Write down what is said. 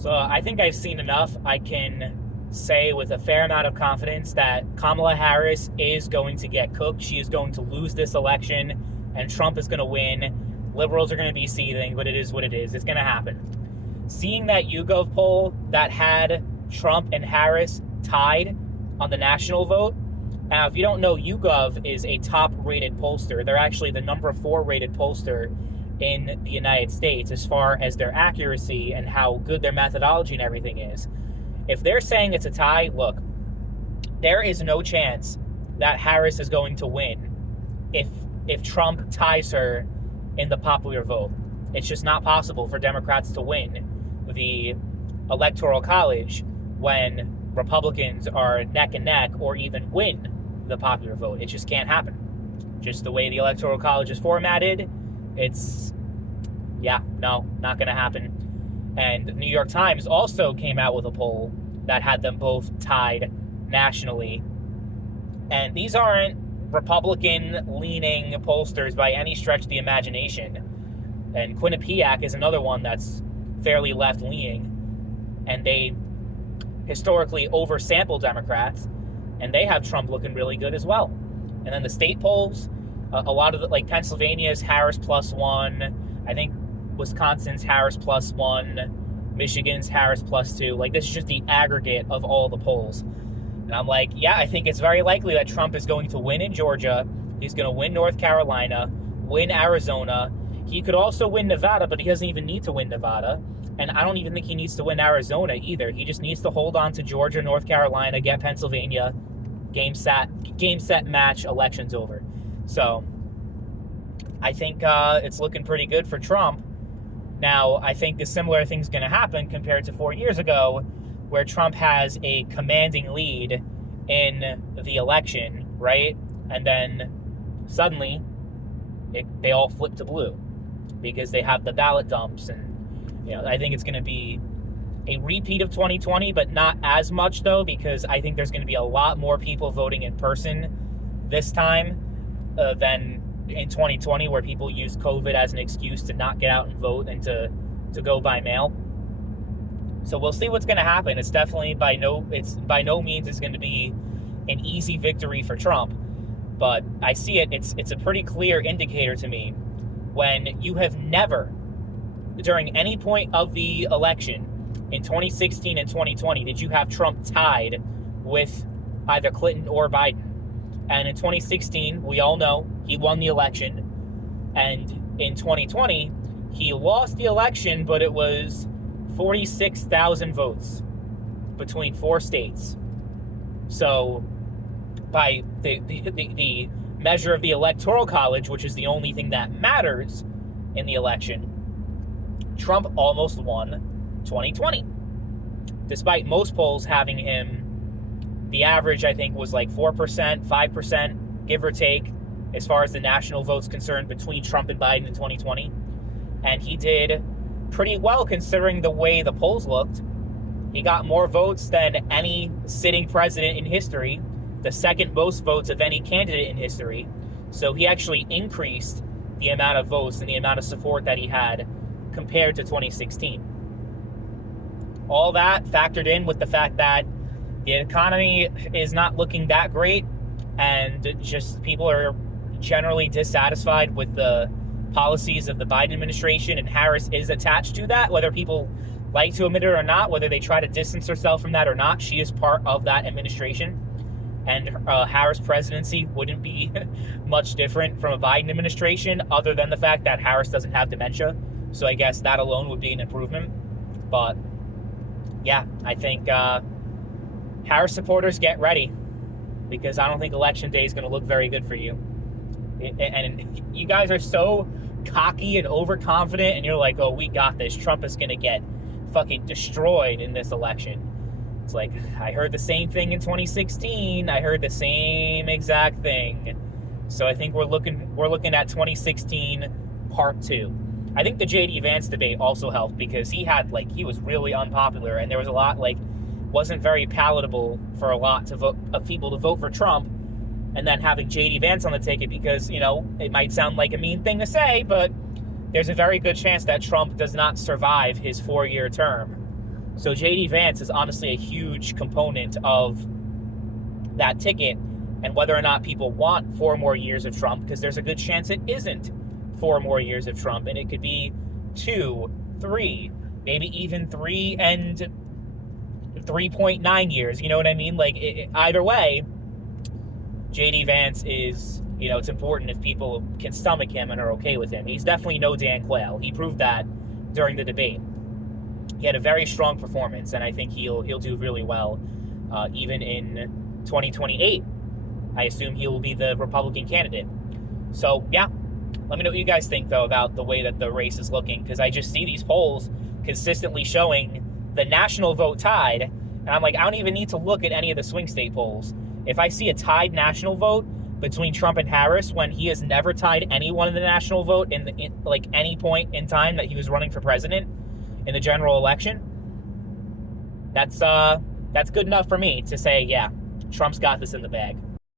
So I think I've seen enough. I can say with a fair amount of confidence that Kamala Harris is going to get cooked. She is going to lose this election, and Trump is going to win. Liberals are going to be seething, but it is what it is. It's going to happen. Seeing that YouGov poll that had Trump and Harris tied on the national vote. Now, if you don't know, YouGov is a top-rated pollster. They're actually the number 4 rated pollster in the United States as far as their accuracy and how good their methodology and everything is. If they're saying it's a tie, look, there is no chance that Harris is going to win if Trump ties her in the popular vote. It's just not possible for Democrats to win the Electoral College when Republicans are neck and neck or even win the popular vote. It just can't happen. Just the way the Electoral College is formatted, not going to happen. And the New York Times also came out with a poll that had them both tied nationally. And these aren't Republican-leaning pollsters by any stretch of the imagination. And Quinnipiac is another one that's fairly left-leaning. And they historically oversample Democrats. And they have Trump looking really good as well. And then the state polls, a lot of like Pennsylvania's Harris +1. I think Wisconsin's Harris +1. Michigan's Harris +2. Like, this is just the aggregate of all the polls. And I'm like, yeah, I think it's very likely that Trump is going to win in Georgia. He's going to win North Carolina, win Arizona. He could also win Nevada, but he doesn't even need to win Nevada. And I don't even think he needs to win Arizona either. He just needs to hold on to Georgia, North Carolina, get Pennsylvania, game set match, elections over. So I think it's looking pretty good for Trump. Now, I think a similar thing's going to happen compared to 4 years ago, where Trump has a commanding lead in the election, right? And then suddenly they all flip to blue because they have the ballot dumps. And I think it's going to be a repeat of 2020, but not as much, though, because I think there's going to be a lot more people voting in person this time than in 2020, where people used COVID as an excuse to not get out and vote and to go by mail. So we'll see what's going to happen. It's definitely by no means it's going to be an easy victory for Trump, but I see it. It's a pretty clear indicator to me when you have never, during any point of the election in 2016 and 2020, did you have Trump tied with either Clinton or Biden. And in 2016, we all know he won the election. And in 2020, he lost the election, but it was 46,000 votes between 4 states. So by the measure of the Electoral College, which is the only thing that matters in the election, Trump almost won 2020. Despite most polls having him, the average, I think, was like 4%, 5%, give or take, as far as the national vote's concerned, between Trump and Biden in 2020. And he did pretty well considering the way the polls looked. He got more votes than any sitting president in history, the second most votes of any candidate in history. So he actually increased the amount of votes and the amount of support that he had compared to 2016. All that factored in with the fact that the economy is not looking that great, and just people are generally dissatisfied with the policies of the Biden administration, and Harris is attached to that, whether people like to admit it or not, whether they try to distance herself from that or not. She is part of that administration, and Harris' presidency wouldn't be much different from a Biden administration, other than the fact that Harris doesn't have dementia. So I guess that alone would be an improvement. But yeah, I think Harris supporters, get ready, because I don't think Election Day is going to look very good for you. And you guys are so cocky and overconfident, and you're like, oh, we got this. Trump is going to get fucking destroyed in this election. It's like, I heard the same thing in 2016. I heard the same exact thing. So I think we're looking at 2016 part 2. I think the J.D. Vance debate also helped, because he was really unpopular, and there was a lot, wasn't very palatable for a lot of people to vote for Trump. And then having J.D. Vance on the ticket, because, it might sound like a mean thing to say, but there's a very good chance that Trump does not survive his 4-year term. So J.D. Vance is honestly a huge component of that ticket, and whether or not people want 4 more years of Trump, because there's a good chance it isn't 4 more years of Trump, and it could be 2, 3, maybe even 3 and 3.9 years. You know what I mean? Like, either way, J.D. Vance is, it's important if people can stomach him and are okay with him. He's definitely no Dan Quayle. He proved that during the debate. He had a very strong performance, and I think he'll do really well, even in 2028. I assume he will be the Republican candidate. So, yeah, let me know what you guys think, though, about the way that the race is looking, because I just see these polls consistently showing the national vote tied, and I'm like, I don't even need to look at any of the swing state polls. If I see a tied national vote between Trump and Harris when he has never tied anyone in the national vote in like any point in time that he was running for president in the general election, that's good enough for me to say, yeah, Trump's got this in the bag.